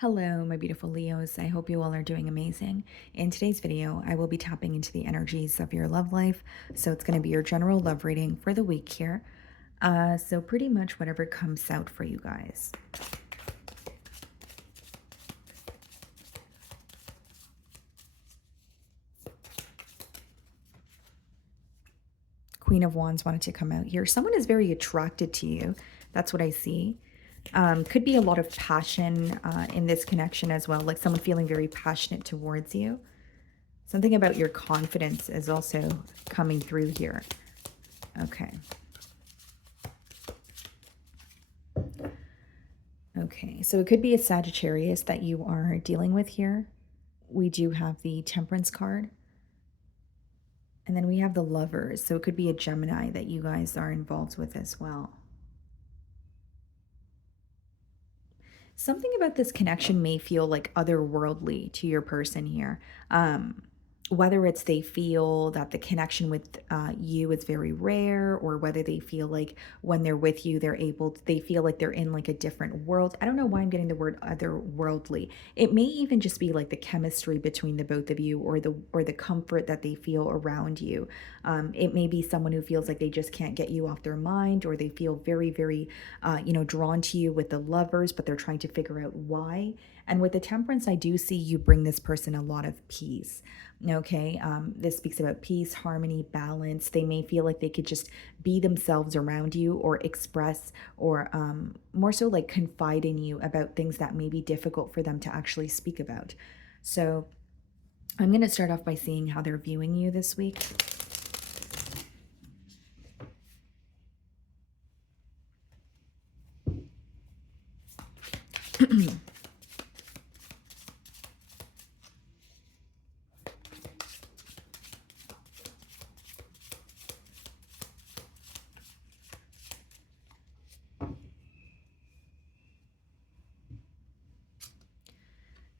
Hello, my beautiful Leos. I hope you all are doing amazing. In today's video, I will be tapping into the energies of your love life. So it's going to be your general love reading for the week here. So pretty much whatever comes out for you guys. Queen of Wands wanted to come out here. Someone is very attracted to you. That's what I see. Could be a lot of passion in this connection as well, like someone feeling very passionate towards you. Something about your confidence is also coming through here. Okay. Okay, so it could be a Sagittarius that you are dealing with here. We do have the Temperance card. And then we have the Lovers. So it could be a Gemini that you guys are involved with as well. Something about this connection may feel like otherworldly to your person here. Whether it's they feel that the connection with you is very rare, or whether they feel like when they're with you, they feel like they're in like a different world. I don't know why I'm getting the word otherworldly. It may even just be like the chemistry between the both of you, or the comfort that they feel around you. It may be someone who feels like they just can't get you off their mind, or they feel very, very, drawn to you with the Lovers, but they're trying to figure out why. And with the Temperance, I do see you bring this person a lot of peace. Okay, this speaks about peace, harmony, balance. They may feel like they could just be themselves around you, or express, or more so like confide in you about things that may be difficult for them to actually speak about. So I'm going to start off by seeing how they're viewing you this week.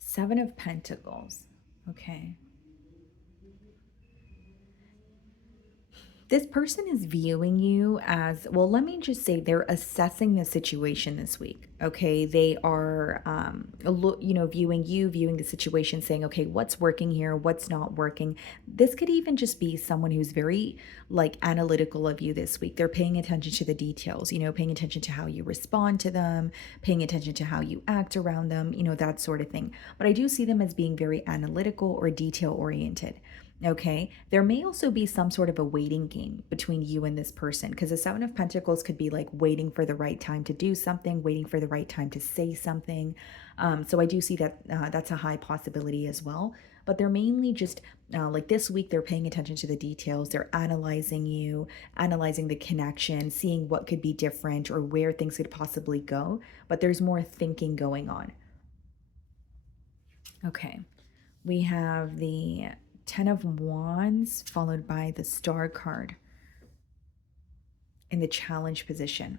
Seven of Pentacles. Okay. This person is viewing you as, well, let me just say they're assessing the situation this week. Okay. They are, viewing the situation, saying, okay, what's working here? What's not working? This could even just be someone who's very like analytical of you this week. They're paying attention to the details, paying attention to how you respond to them, paying attention to how you act around them, that sort of thing. But I do see them as being very analytical or detail oriented. Okay, there may also be some sort of a waiting game between you and this person, because the Seven of Pentacles could be like waiting for the right time to do something, waiting for the right time to say something. So I do see that that's a high possibility as well. But they're mainly just like this week, they're paying attention to the details. They're analyzing you, analyzing the connection, seeing what could be different or where things could possibly go. But there's more thinking going on. Okay, we have the Ten of Wands followed by the Star card in the challenge position.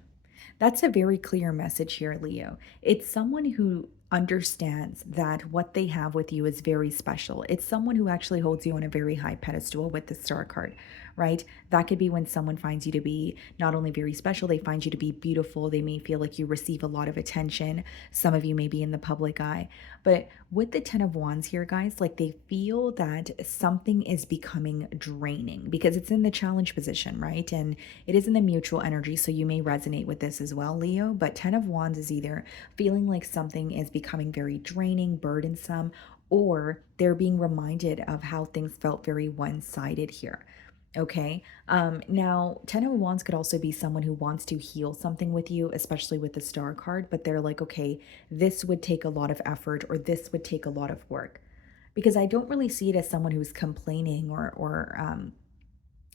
That's a very clear message here, Leo. It's someone who understands that what they have with you is very special. It's someone who actually holds you on a very high pedestal with the Star card, right? That could be when someone finds you to be not only very special, they find you to be beautiful. They may feel like you receive a lot of attention. Some of you may be in the public eye. But with the Ten of Wands here, guys, like they feel that something is becoming draining because it's in the challenge position, right? And it is in the mutual energy. So you may resonate with this as well, Leo. But Ten of Wands is either feeling like something is becoming very draining, burdensome, or they're being reminded of how things felt very one-sided here. Okay. Now, Ten of Wands could also be someone who wants to heal something with you, especially with the Star card, but they're like, okay, this would take a lot of effort, or this would take a lot of work. Because I don't really see it as someone who's complaining, or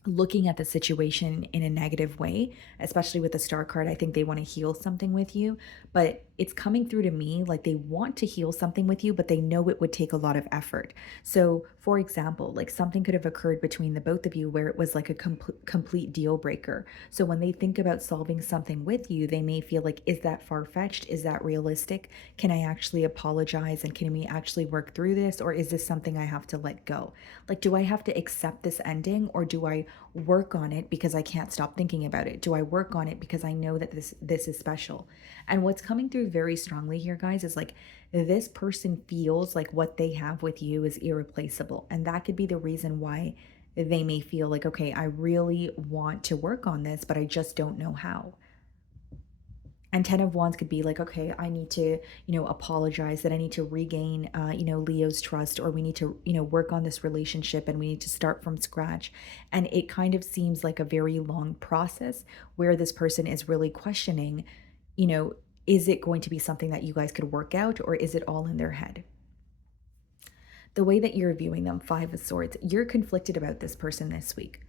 looking at the situation in a negative way, especially with the Star card. I think they want to heal something with you, but it's coming through to me like they want to heal something with you, but they know it would take a lot of effort. So, for example, like something could have occurred between the both of you where it was like a complete deal breaker. So, when they think about solving something with you, they may feel like, is that far fetched? Is that realistic? Can I actually apologize, and can we actually work through this? Or is this something I have to let go? Like, do I have to accept this ending, or do I work on it because I can't stop thinking about it? Do I work on it because I know that this is special? And what's coming through very strongly here, guys, is like this person feels like what they have with you is irreplaceable. And that could be the reason why they may feel like, okay, I really want to work on this, but I just don't know how. And 10 of wands could be like, okay, I need to, apologize, that I need to regain, Leo's trust, or we need to, work on this relationship and we need to start from scratch. And it kind of seems like a very long process where this person is really questioning, you know, is it going to be something that you guys could work out, or is it all in their head? The way that you're viewing them, Five of Swords, you're conflicted about this person this week.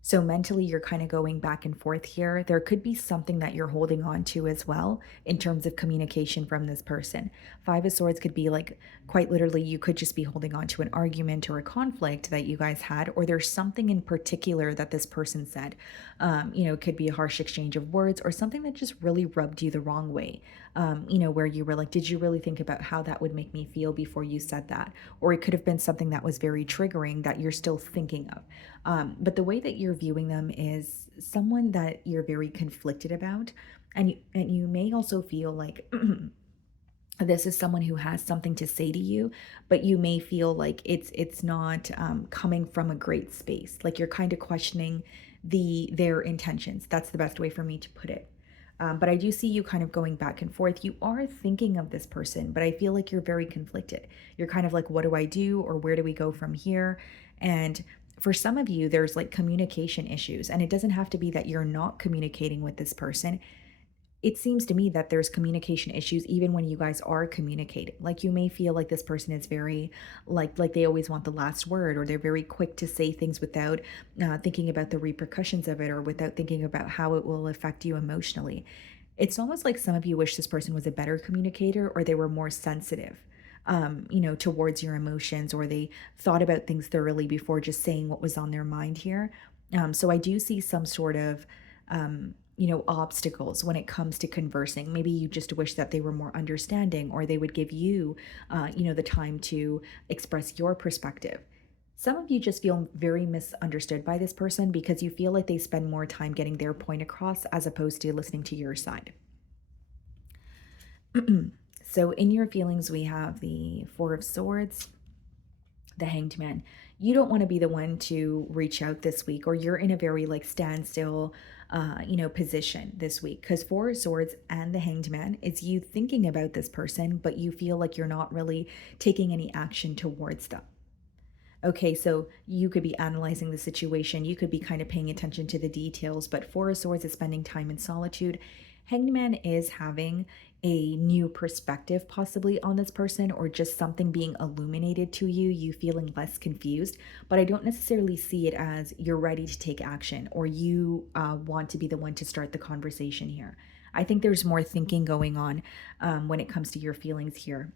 So mentally, you're kind of going back and forth here. There could be something that you're holding on to as well in terms of communication from this person. Five of Swords could be like, quite literally, you could just be holding on to an argument or a conflict that you guys had, or there's something in particular that this person said. It could be a harsh exchange of words or something that just really rubbed you the wrong way. Where you were like, did you really think about how that would make me feel before you said that? Or it could have been something that was very triggering that you're still thinking of. But the way that you're viewing them is someone that you're very conflicted about, and you may also feel like this is someone who has something to say to you, but you may feel like it's not coming from a great space. Like you're kind of questioning their intentions. That's the best way for me to put it. But I do see you kind of going back and forth. You are thinking of this person, but I feel like you're very conflicted. You're kind of like, what do I do? Or where do we go from here? And for some of you, there's like communication issues. And it doesn't have to be that you're not communicating with this person. It seems to me that there's communication issues even when you guys are communicating. Like you may feel like this person is very like they always want the last word, or they're very quick to say things without thinking about the repercussions of it, or without thinking about how it will affect you emotionally. It's almost like some of you wish this person was a better communicator, or they were more sensitive, towards your emotions, or they thought about things thoroughly before just saying what was on their mind here. So I do see some sort of, obstacles when it comes to conversing. Maybe you just wish that they were more understanding, or they would give you, the time to express your perspective. Some of you just feel very misunderstood by this person because you feel like they spend more time getting their point across as opposed to listening to your side. So, in your feelings, we have the Four of Swords, the Hanged Man. You don't want to be the one to reach out this week, or you're in a very like standstill, position this week, because Four of Swords and the Hanged Man is you thinking about this person, but you feel like you're not really taking any action towards them. Okay, so you could be analyzing the situation, you could be kind of paying attention to the details, but Four of Swords is spending time in solitude. Hanged Man is having a new perspective possibly on this person, or just something being illuminated to you, you feeling less confused. But I don't necessarily see it as you're ready to take action, or you want to be the one to start the conversation here. I think there's more thinking going on when it comes to your feelings here.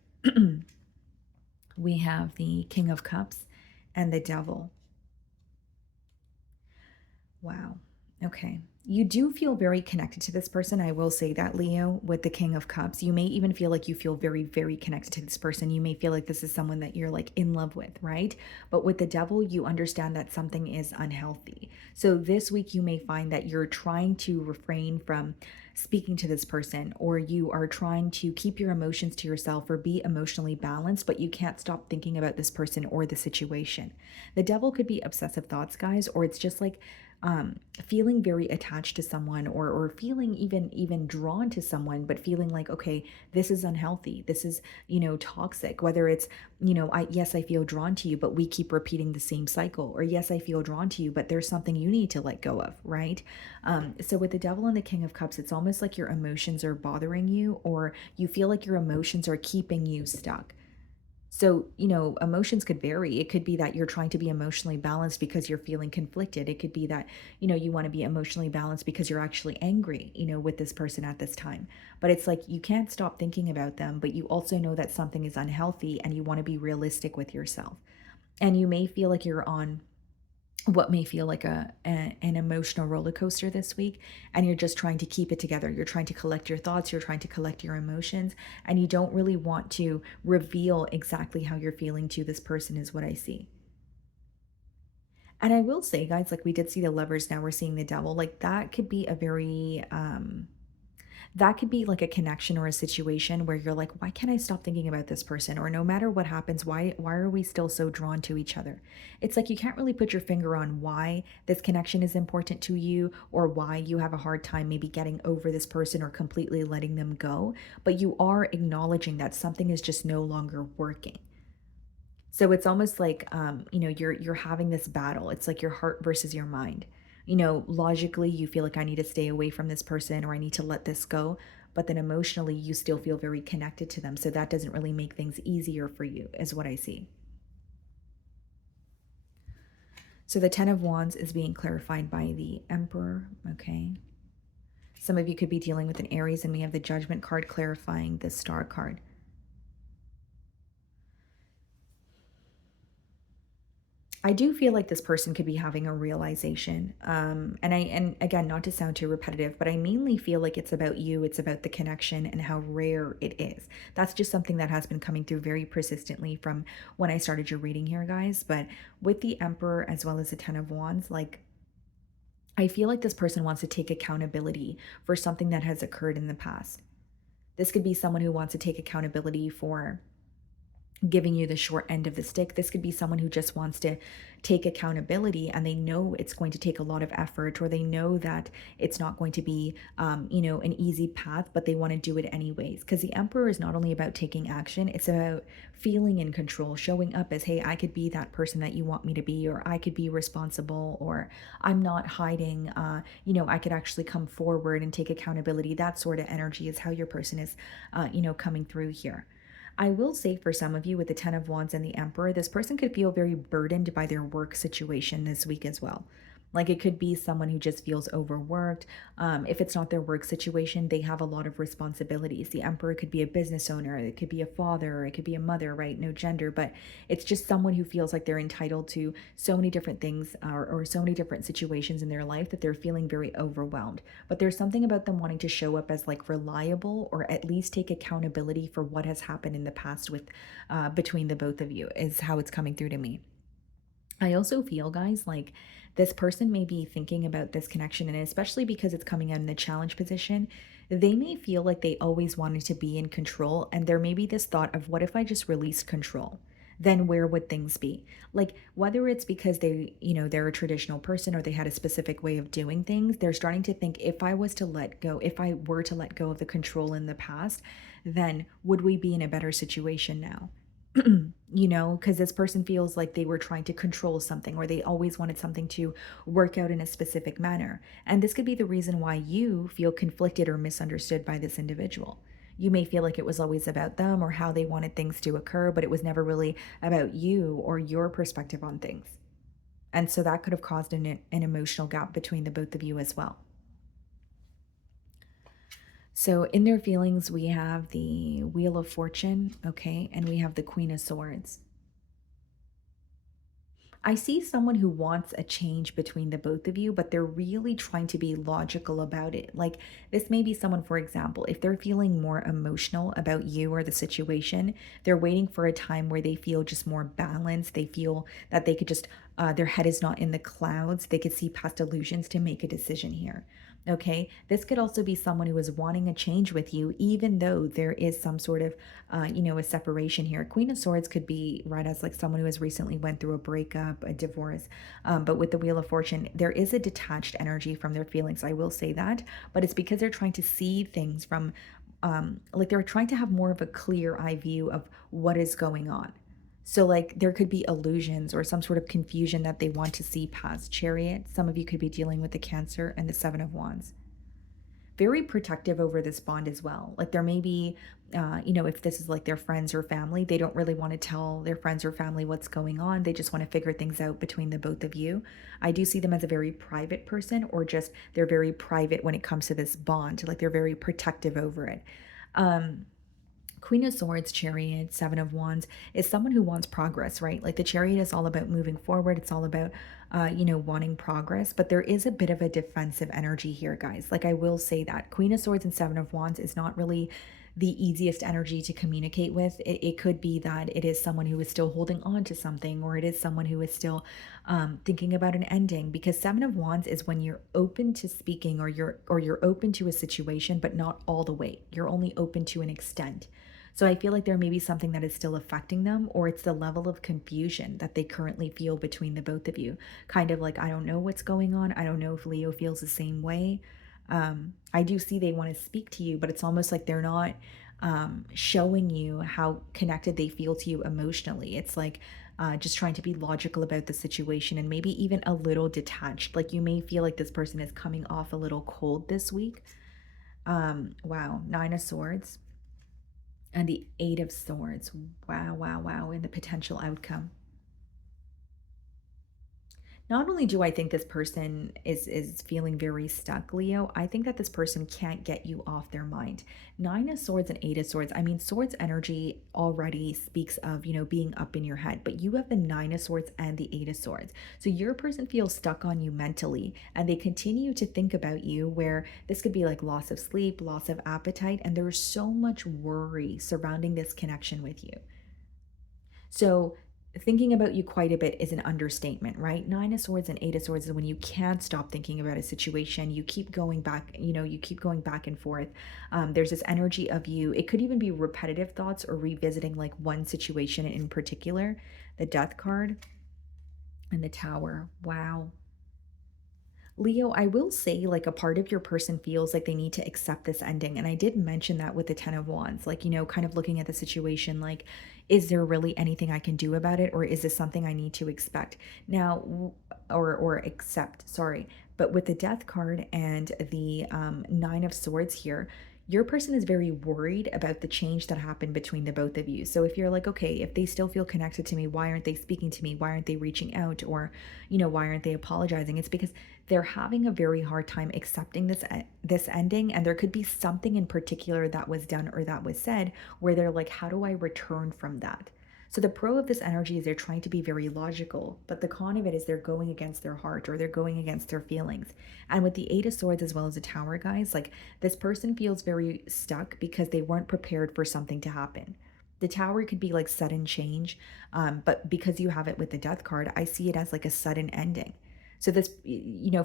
We have the King of Cups and the Devil. Wow. Okay. You do feel very connected to this person. I will say that, Leo, with the King of Cups. You may even feel like you feel very, very connected to this person. You may feel like this is someone that you're like in love with, right? But with the Devil, you understand that something is unhealthy. So this week, you may find that you're trying to refrain from speaking to this person, or you are trying to keep your emotions to yourself or be emotionally balanced, but you can't stop thinking about this person or the situation. The Devil could be obsessive thoughts, guys, or it's just like feeling very attached to someone, or feeling even drawn to someone, but feeling like, okay, this is unhealthy, this is, toxic. Whether it's, yes, I feel drawn to you, but we keep repeating the same cycle, or yes, I feel drawn to you, but there's something you need to let go of, right? So with the Devil and the King of Cups, it's almost like your emotions are bothering you, or you feel like your emotions are keeping you stuck. So, emotions could vary. It could be that you're trying to be emotionally balanced because you're feeling conflicted. It could be that, you want to be emotionally balanced because you're actually angry, with this person at this time. But it's like you can't stop thinking about them, but you also know that something is unhealthy and you want to be realistic with yourself. And you may feel like you're on what may feel like an emotional roller coaster this week, and you're just trying to keep it together. You're trying to collect your thoughts, you're trying to collect your emotions, and you don't really want to reveal exactly how you're feeling to this person, is what I see. And I will say, guys, like we did see the Lovers, now we're seeing the Devil. Like that could be a very That could be like a connection or a situation where you're like, why can't I stop thinking about this person? Or no matter what happens, why are we still so drawn to each other? It's like you can't really put your finger on why this connection is important to you or why you have a hard time maybe getting over this person or completely letting them go, but you are acknowledging that something is just no longer working. So it's almost like, you're having this battle. It's like your heart versus your mind. Logically, you feel like I need to stay away from this person or I need to let this go, but then emotionally, you still feel very connected to them. So that doesn't really make things easier for you, is what I see. So the 10 of Wands is being clarified by the Emperor. Okay. Some of you could be dealing with an Aries, and we have the Judgment card clarifying the Star card. I do feel like this person could be having a realization. And again, not to sound too repetitive, but I mainly feel like it's about you, it's about the connection and how rare it is. That's just something that has been coming through very persistently from when I started your reading here, guys. But with the Emperor as well as the Ten of Wands, like I feel like this person wants to take accountability for something that has occurred in the past. This could be someone who wants to take accountability for giving you the short end of the stick. This could be someone who just wants to take accountability and they know it's going to take a lot of effort, or they know that it's not going to be, an easy path, but they want to do it anyways. Because the Emperor is not only about taking action, it's about feeling in control, showing up as, hey, I could be that person that you want me to be, or I could be responsible, or I'm not hiding. I could actually come forward and take accountability. That sort of energy is how your person is, coming through here. I will say for some of you with the Ten of Wands and the Emperor, this person could feel very burdened by their work situation this week as well. Like it could be someone who just feels overworked. If it's not their work situation, they have a lot of responsibilities. The Emperor could be a business owner, it could be a father, or it could be a mother, right? No gender, but it's just someone who feels like they're entitled to so many different things, or so many different situations in their life that they're feeling very overwhelmed. But there's something about them wanting to show up as like reliable or at least take accountability for what has happened in the past with between the both of you, is how it's coming through to me. I also feel, guys, like this person may be thinking about this connection, and especially because it's coming out in the challenge position, they may feel like they always wanted to be in control. And there may be this thought of, what if I just released control? Then where would things be? Like, whether it's because they're a traditional person or they had a specific way of doing things, they're starting to think, if I was to let go, if I were to let go of the control in the past, then would we be in a better situation now? Because this person feels like they were trying to control something, or they always wanted something to work out in a specific manner. And this could be the reason why you feel conflicted or misunderstood by this individual. You may feel like it was always about them or how they wanted things to occur, but it was never really about you or your perspective on things. And so that could have caused an emotional gap between the both of you as well. So in their feelings, we have the Wheel of Fortune, okay, and we have the Queen of Swords. I see someone who wants a change between the both of you, but they're really trying to be logical about it. Like, this may be someone, for example, if they're feeling more emotional about you or the situation, they're waiting for a time where they feel just more balanced. They feel that they could just, their head is not in the clouds. They could see past illusions to make a decision here. Okay, this could also be someone who is wanting a change with you, even though there is some sort of, a separation here. Queen of Swords could be read as like someone who has recently went through a breakup, a divorce. But with the Wheel of Fortune, there is a detached energy from their feelings. I will say that, but it's because they're trying to see things from, like they're trying to have more of a clear eye view of what is going on. So, like, there could be illusions or some sort of confusion that they want to see past. Chariot, some of you could be dealing with the Cancer and the Seven of Wands. Very protective over this bond as well. Like, there may be, if this is like their friends or family, they don't really want to tell their friends or family what's going on. They just want to figure things out between the both of you. I do see them as a very private person, or just they're very private when it comes to this bond. Like, they're very protective over it. Um, Queen of Swords, Chariot, Seven of Wands is someone who wants progress, right? Like the Chariot is all about moving forward. It's all about, wanting progress. But there is a bit of a defensive energy here, guys. Like I will say that Queen of Swords and Seven of Wands is not really the easiest energy to communicate with. It could be that it is someone who is still holding on to something, or it is someone who is still thinking about an ending. Because Seven of Wands is when you're open to speaking, or you're open to a situation, but not all the way. You're only open to an extent. So I feel like there may be something that is still affecting them, or it's the level of confusion that they currently feel between the both of you. Kind of like, I don't know what's going on. I don't know if Leo feels the same way. I do see they want to speak to you, but it's almost like they're not showing you how connected they feel to you emotionally. It's like just trying to be logical about the situation and maybe even a little detached. Like you may feel like this person is coming off a little cold this week. Wow, Nine of Swords and the Eight of Swords. Wow, wow, wow, and the potential outcome. Not only do I think this person is feeling very stuck, Leo, I think that this person can't get you off their mind. Nine of Swords and Eight of Swords. I mean, Swords energy already speaks of, being up in your head, but you have the Nine of Swords and the Eight of Swords. So your person feels stuck on you mentally, and they continue to think about you, where this could be like loss of sleep, loss of appetite, and there's so much worry surrounding this connection with you. So thinking about you quite a bit is an understatement, right? Nine of Swords and Eight of Swords is when you can't stop thinking about a situation. You keep going back, you keep going back and forth. There's this energy of you. It could even be repetitive thoughts or revisiting like one situation in particular. The Death card and the Tower. Wow. Leo, I will say, like, a part of your person feels like they need to accept this ending. And I did mention that with the Ten of Wands, like, kind of looking at the situation, like, is there really anything I can do about it? Or is this something I need to expect? Now, or accept, sorry. But with the Death card and the Nine of Swords here, your person is very worried about the change that happened between the both of you. So if you're like, okay, if they still feel connected to me, why aren't they speaking to me? Why aren't they reaching out? Or, why aren't they apologizing? It's because they're having a very hard time accepting this ending, and there could be something in particular that was done or that was said where they're like, how do I return from that? So the pro of this energy is they're trying to be very logical, but the con of it is they're going against their heart, or they're going against their feelings. And with the Eight of Swords as well as the Tower, guys, like, this person feels very stuck because they weren't prepared for something to happen. The Tower could be like sudden change, but because you have it with the Death card, I see it as like a sudden ending. So this,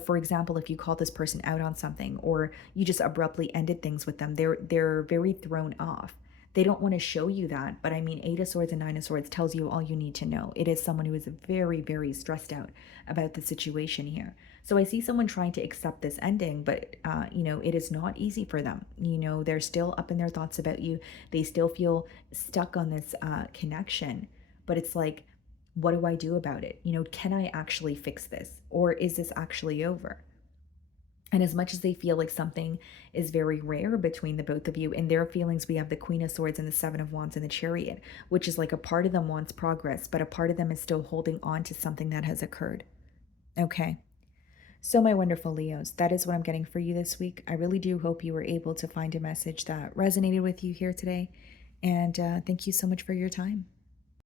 for example, if you call this person out on something, or you just abruptly ended things with them, they're very thrown off. They don't want to show you that, but I mean, Eight of Swords and Nine of Swords tells you all you need to know. It is someone who is very, very stressed out about the situation here. So I see someone trying to accept this ending, but it is not easy for them. They're still up in their thoughts about you. They still feel stuck on this connection, but it's like, what do I do about it? Can I actually fix this? Or is this actually over? And as much as they feel like something is very rare between the both of you, in their feelings, we have the Queen of Swords and the Seven of Wands and the Chariot, which is like a part of them wants progress, but a part of them is still holding on to something that has occurred. Okay. So, my wonderful Leos, that is what I'm getting for you this week. I really do hope you were able to find a message that resonated with you here today. And thank you so much for your time.